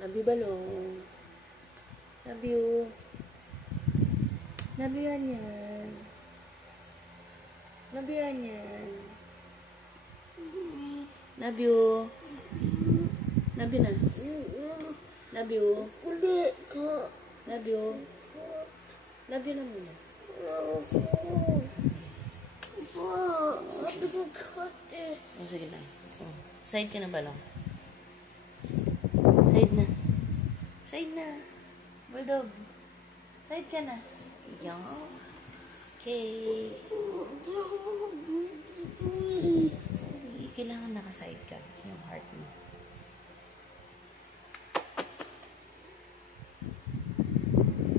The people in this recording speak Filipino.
Love you, balong. Love you. Love you, Anyan. Love you, Anyan. Love you. Love you na. Love you. Love you. Love you na muna. Oh, sige na. Oh. Side ka na, balong. Side na. Side na. Bulldog. Side ka na. Yan. Okay. Kailangan nakaside ka. Kasi yung heart mo.